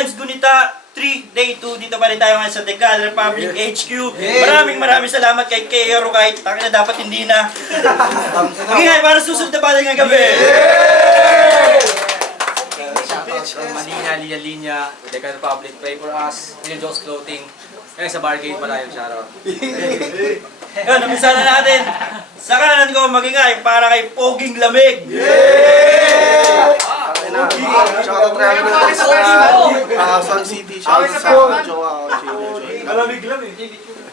Times Gunita 3, Day 2. Dito pa rin tayo ngayon sa Tegal Republic HQ. Maraming salamat kay Kero kahit takin na dapat hindi na. Magingay para susunod na balik ng gabi. Shoutout from Manila, Linya, Tegal Republic, Pray for Us, Neil Jones Clothing. Ngayon sa Barcade pala yung shoutout. Yun, umpisa na natin. Sa kanan ko magingay para kay Poging Lamig. Shoutout rin sa Sun City, shoutout sa jowa ko. Malamig lang eh.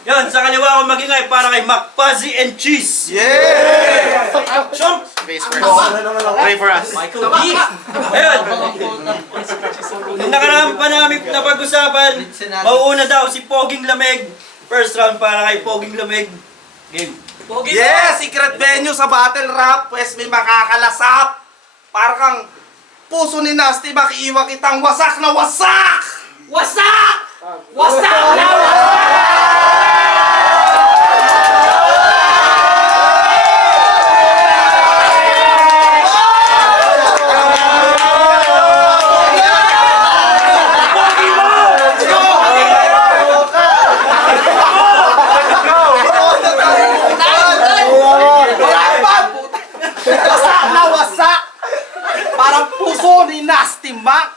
Yun, sa kaliwa ko magingay para kay Macpazzi and Cheese. Yeah! Sean! Face first. Pray for us. Michael B! Ayun. Yung nakaraan pa namin na pag-usapan, mauuna daw si Poging Lamig. First round para kay Poging Lamig. Game. Yes! Secret venue sa battle rap. Pwes may makakalasap. Para kang puso ni Nasty, makiiwa kitang wasak na wasak! Wasak! Wasak na wasak! Wasak na wasak! Parang puso ni Nasty Mac!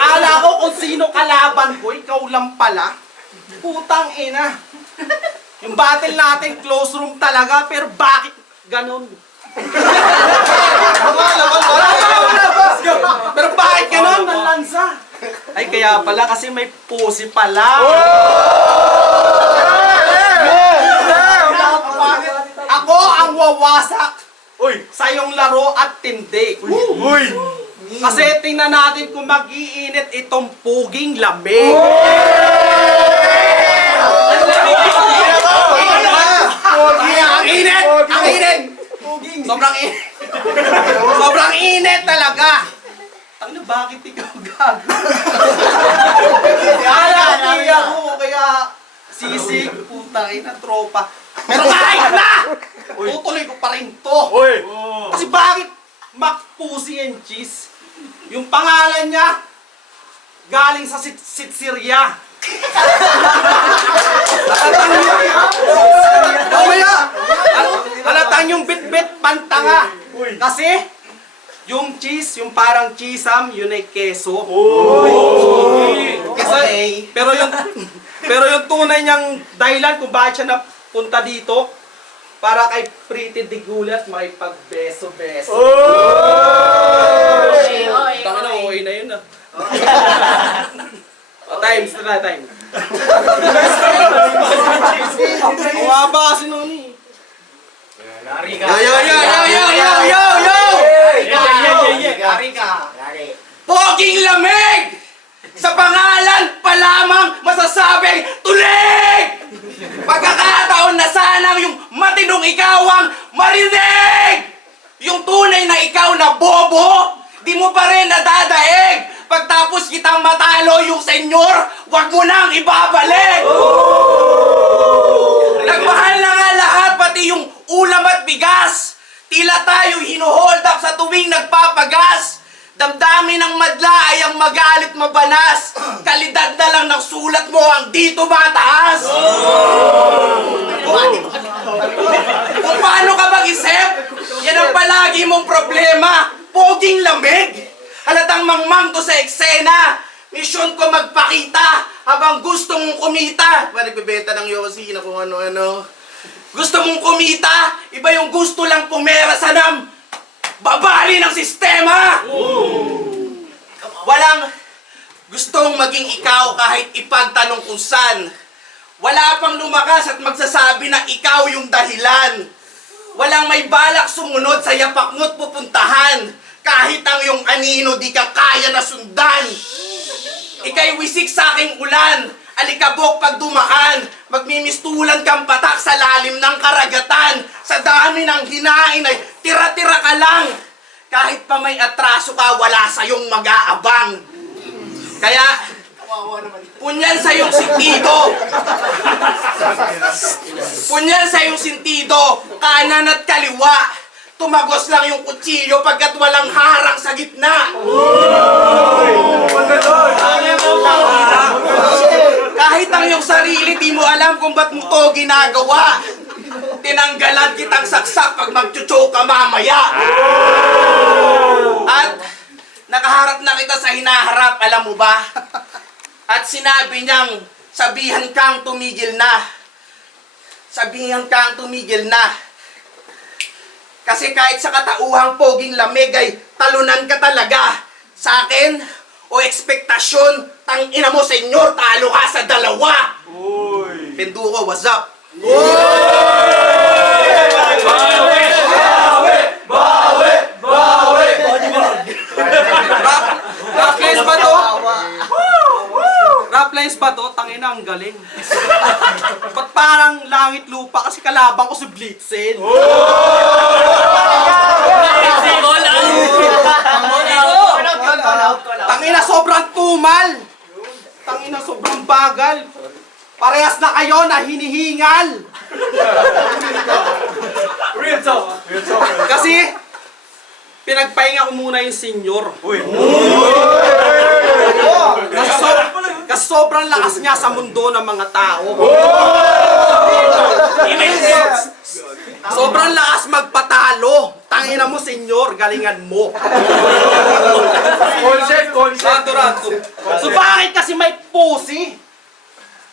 Akala ko kung sino kalaban ko, ikaw lang pala. Putang ina. Yung battle natin, close room talaga, pero bakit ganun? Pero bakit ganun? Nanlansa. Ay, kaya pala, kasi may pusi pala. Ako ang wawasak sa iyong laro at tindi. Kasi tingnan natin kung mag-iinit itong puging lamig. Ang init! Ang init! Sobrang init! Sobrang init talaga! Ano, bakit ikaw gago? Kaya ako, kaya sisig, putang ina, tropa. Pero kahit na! Tutuloy ko pa rin to. Kasi bakit Macpussy and Cheese? Yung pangalan niya, galing sa Sitsirya. Halatang yung bit-bit pantanga. Kasi, yung cheese, yung parang chisam, yun ay keso. Kasi, pero yung tunay niyang dahilan kung bakit siya napunta dito, para kay Pretty Digulat makipagbeso-beso. Taka na, okay na yun ah. Times na time. Umaba kasi nun eh. Yo! Poging lamig! Sa pangalan pa lamang masasabing tulig! Pagkakataon na sanang yung matinong ikaw ang marinig! Yung tunay na ikaw na bobo, di mo pa rin nadadaig! Pagtapos kitang matalo yung senyor, wag mo nang ibabalik! Nagmahal na nga lahat, pati yung ulam at bigas! Tila tayo hinuhold up sa tuwing nagpapagas! Damdamin ng madla ay ang magalit mabanas. Kalidad na lang ng sulat mo ang dito mataas. Kung paano ka mag-isip, yan ang palagi mong problema. Poging lamig. Halatang mangmang to sa eksena. Misyon ko magpakita habang gusto mong kumita. Ba nagbebenta ng yosi na kung ano-ano. Gusto mong kumita, iba yung gusto lang pumera sa babali ng sistema! Walang gustong maging ikaw kahit ipagtanong kung saan. Wala pang lumakas at magsasabi na ikaw yung dahilan. Walang may balak sumunod sa yapak mo't pupuntahan. Kahit ang iyong anino di ka kaya na sundan. Ika'y wisik sa aking ulan. Alikabok pag dumaan. Magmimistulan kang patak sa lalim ng karagatan. Sa dami ng hinain ay tira-tira ka lang. Kahit pa may atraso ka, wala sa'yong mag-aabang. Kaya, punyan sa'yong sentido. Punyan sa'yong sentido, kanan at kaliwa. Tumagos lang yung kutsilyo pagkat walang harang sa gitna. kung ba't mo to ginagawa. Tinanggalan kitang saksak pag magchuchoke ka mamaya. At nakaharap na kita sa hinaharap, alam mo ba? At sinabi niyang, sabihan kang tumigil na. Sabihan kang tumigil na. Kasi kahit sa katauhang poging lamig ay talunan ka talaga. Sa akin, o ekspektasyon, tangina mo, senyor, talo ka sa dalawa. Penduko, what's up? Raplines ba to? Raplines ba to? Tangina, ang galing. Ba't parang langit lupa kasi kalabang ko si Blitzen? Tangina, sobrang tumal. Tangina, sobrang bagal. Parehas na kayo na hinihingal. Real talk. Kasi, pinagpahinga ko muna yung senior. Kasi sobrang lakas niya sa mundo ng mga tao. Sobrang lakas magpatalo. Tangina mo, senyor, galingan mo. Concept. Rato. So bakit kasi may pusi?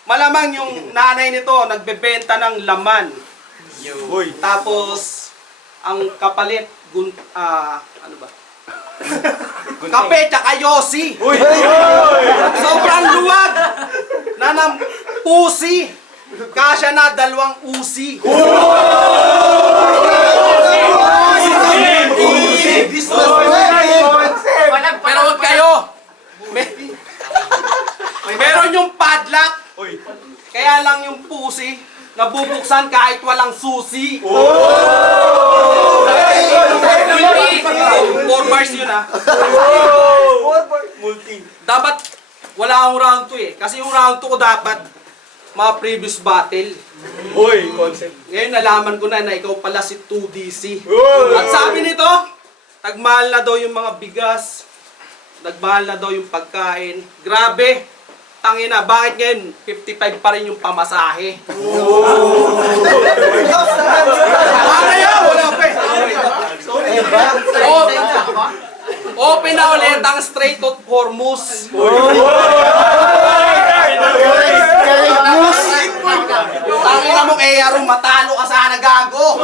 Malamang yung nanay nito nagbebenta ng laman. Tapos ang kapalit ano ba? Kape tsaka yosi. Sobrang luwag na ng pusi. Kasya na 2 usi. Pero huwag kayo. Meron yung padlock. Kaya lang yung pusi nabubuksan kahit walang susi. 4 bars yun Dapat wala akong round 2 eh. Kasi yung round 2 ko dapat mga previous battle. Ngayon nalaman ko na ikaw pala si 2DC. At sabi nito, nagmahal na daw yung mga bigas, nagmahal na daw yung pagkain. Grabe! Tangina, bakit ngayon 55 pa rin yung pamasahe? Mamaya, wala pa eh. Open na ulit ang Strait of Hormuz. Tangina mo, Eyaro, matalo ka sana, gago.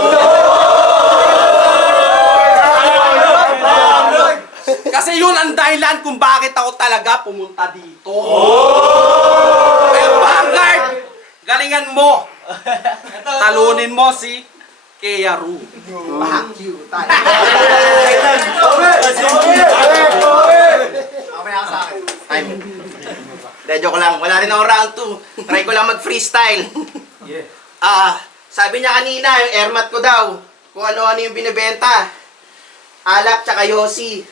Kasi yun ang dahilan kung bakit ako talaga pumunta dito. Kaya Vanguard, galingan mo. Talunin mo si Keyaru. Back you. De, joke lang. Wala rin ako round 2. Try ko lang mag-freestyle. Sabi niya kanina, yung airmat ko daw, kung ano-ano yung binibenta. Alak tsaka yosi.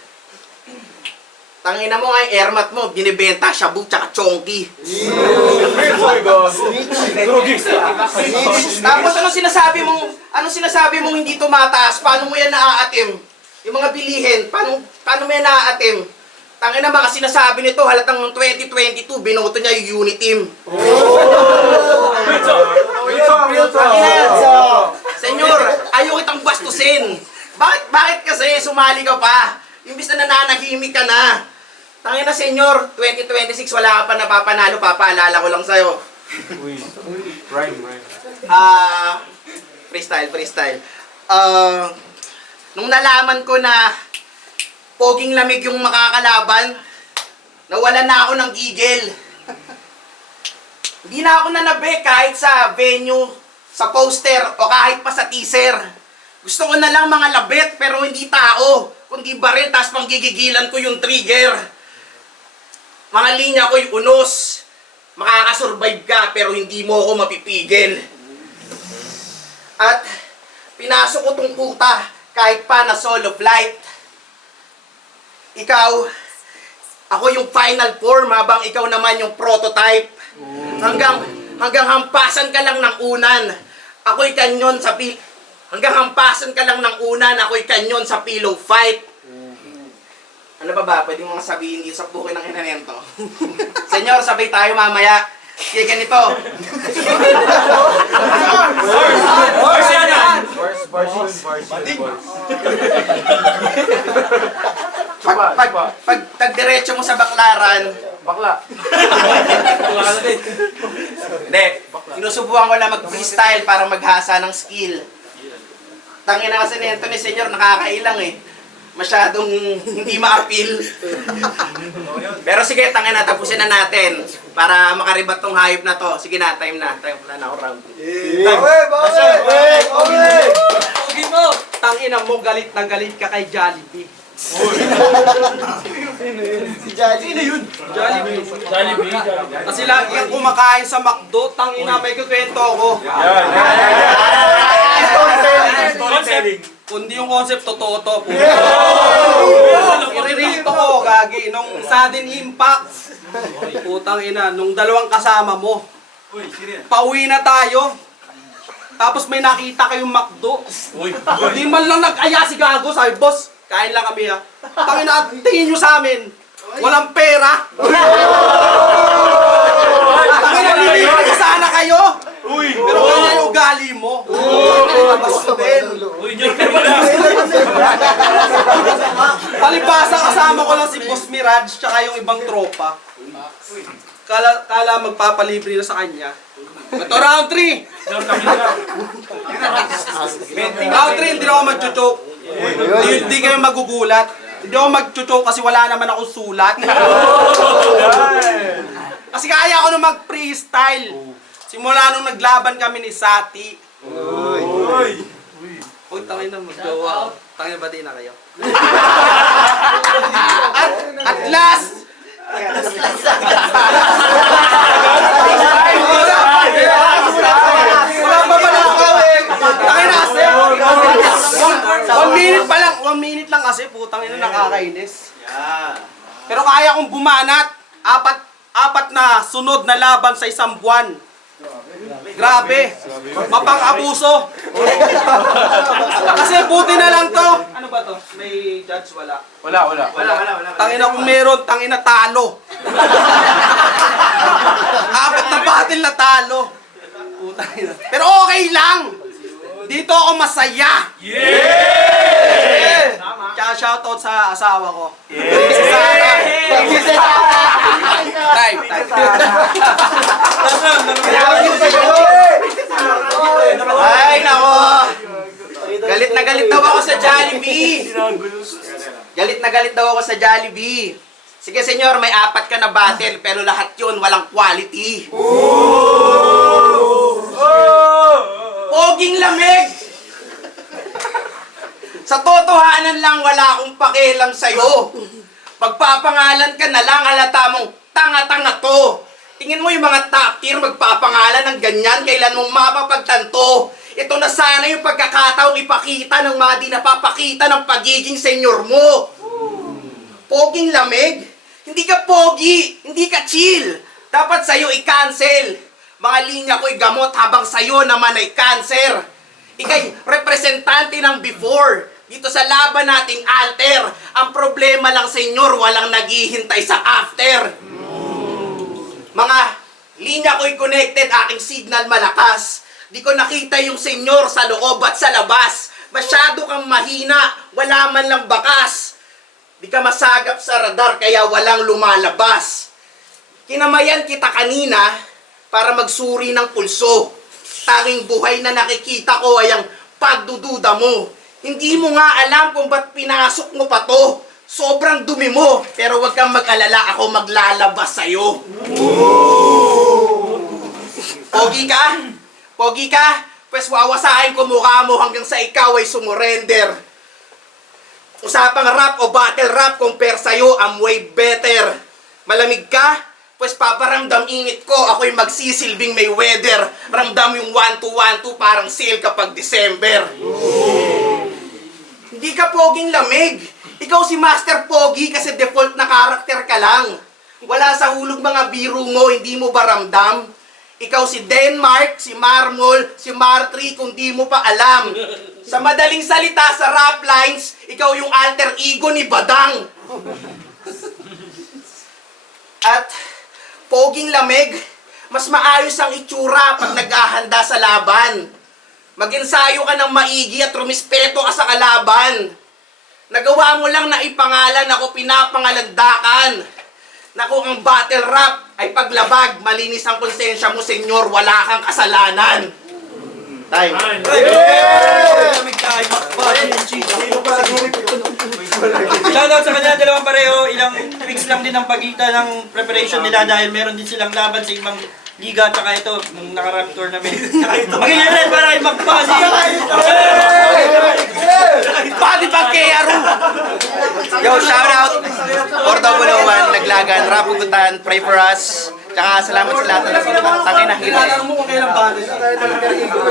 Tangina mo nga yung airmat mo, binibenta, shabu tsaka chonky. Tapos ano sinasabi mong hindi tumataas? Paano mo yan naaatim? Yung mga bilihin, paano mo yan naaatim? Tangina mga sinasabi nito, halatang 2022, binoto niya yung unit team. Senyor, ayaw kitang bastusin. Bakit kasi sumali ka pa? Imbis na nananahimik ka na. Tangina senyor, 2026 wala ka pa napapanalo, papaalala ko lang sa'yo. Freestyle. Nung nalaman ko na poging lamig yung makakalaban, nawalan na ako ng gigil. Hindi na ako nanabe kahit sa venue, sa poster, o kahit pa sa teaser. Gusto ko na lang mga labit pero hindi tao, kundi baril, tas panggigigilan ko yung trigger. Mga linya ko'y unos. Makakasurvive ka pero hindi mo ako mapipigil. At pinasok ko tong puta kahit pa na solo flight. Ikaw, ako yung final form habang ikaw naman yung prototype. Hanggang hampasan ka lang ng unan. Ako'y kanyon sa hanggang hampasan ka lang ng unan, ako'y kanyon sa pillow fight. Ano pa ba? Pwede mo sabihin dito sa bukin ng inanento. Senyor, sabay tayo mamaya. Sige, ganito. Pag tagdiretso mo sa baklaran, hindi, sinusubukan ko lang mag-freestyle para maghasa ng skill. Tangina kasi nito ni Senyor, nakakailang eh. Masyadong hindi ma-appeal. Pero sige, tangina, tapusin na natin para makaribat tong hayop na to. Sige na, time na. Time na ako round. Sige mo! Tangina mo, galit na galit ka kay Jollibee. Jollibee. Kasi lagi kang kumakain sa McDo, tangina, may kukwento ko. Kundi yung concept, totoo to. I-relate ko, gagi, nung sudden impact. Putang ina, nung dalawang kasama mo. Pauwi na tayo. Tapos may nakita kayong McDo. Hindi man lang nag-aya si Gago, sabi, boss, kain lang kami ha. Tangina, tingin nyo sa amin. Walang pera. Tangina, lilipat ko sana kayo. Pero kanya yung ugali mo. Palibasa, kasama ko lang si Boss Mirage tsaka yung ibang tropa. Kala magpapalibre na sa kanya. Ito round 3! Round 3, hindi na ako mag-choke. Hindi kayo magugulat. Hindi ako mag-choke kasi wala naman akong sulat. Kasi kaya ko na mag-freestyle. Simula nung naglaban kami ni Sati. Uy, tangin na mag-gawa. Tangin na batiin na kayo. At last! Wala pa pala ako eh. Tangin na kasi. 1 minute pa lang. 1 minute lang kasi. Putang ina, nakakainis. Pero kaya kong bumanat. Apat na sunod na laban sa isang buwan. Grabe. Mapang-abuso. Kasi buti na lang to. Ano ba to? May judge? Wala. Wala. Tangina kung meron, tangina talo. Apat na battle na talo. Putang ina. Pero okay lang. Dito ako masaya. Yeah! Tsaka shoutout sa asawa ko. Si Sarah. Time. Ay, nako! Galit na galit daw ako sa Jollibee! Galit na galit daw ako sa Jollibee. Sige, senyor, may 4 ka na battle, pero lahat yun walang quality. Poging lamig! Sa totohanan lang, wala akong pakialam sa'yo. Pagpapangalan ka na lang, halata mong tanga-tanga to. Tingin mo yung mga top tier magpapangalan ng ganyan, kailan mong mapapagtanto. Ito na sana yung pagkakataong ipakita ng mga di napapakita ng pagiging senyor mo. Poging lamig? Hindi ka pogi, hindi ka chill. Dapat sa'yo i-cancel. Mga linya ko'y gamot habang sa'yo naman ay cancer. Ika'y representante ng before. Dito sa laban nating alter. Ang problema lang, senyor, walang naghihintay sa after. Mga linya ko'y connected, aking signal malakas. Di ko nakita yung senyor sa loob at sa labas. Masyado kang mahina, wala man lang bakas. Di ka masagap sa radar kaya walang lumalabas. Kinamayan kita kanina para magsuri ng pulso. Tanging buhay na nakikita ko ay ang pagdududa mo. Hindi mo nga alam kung ba't pinasok mo pa to. Sobrang dumi mo, pero wag kang mag-alala, ako maglalabas sa'yo. Pogi ka? Pogi ka? Pues wawasahin ko mukha mo hanggang sa ikaw ay sumurrender. Usapang rap o battle rap, compare sa'yo, I'm way better. Malamig ka? Pues paparamdam init ko, ako'y magsisilbing may weather. Ramdam yung 1-2-1-2 parang sale kapag December. Hindi ka poging lamig. Ikaw si Master Pogi kasi default na karakter ka lang. Wala sa hulog mga biro mo, hindi mo ba ramdam? Ikaw si Denmark, si Marmol, si Martri kung di mo pa alam. Sa madaling salita sa rap lines, ikaw yung alter ego ni Badang. At poging lamig, mas maayos ang itsura pag naghahanda sa laban. Mag-ensayo ka ng maigi at rumispeto ka sa kalaban. Nagawa mo lang na ipangalan ako pinapangalandakan. Na kung ang battle rap ay paglabag, malinis ang konsensya mo, senyor, wala kang kasalanan. Time. Shoutout sa kanila dalawang pareho, ilang weeks lang din ang pagitan ng preparation nila dahil meron din silang laban sa ibang liga at saka ito, nung nakaraang tournament. Magiging red para kayo magpasi! Pati pag KRU! Yo, shoutout! Porto 101, Naglagan, Rapugutan, Pray for Us. Tsaka salamat sa lahat ng nagpunta. Tangin na Kailangan mo kung kailan ba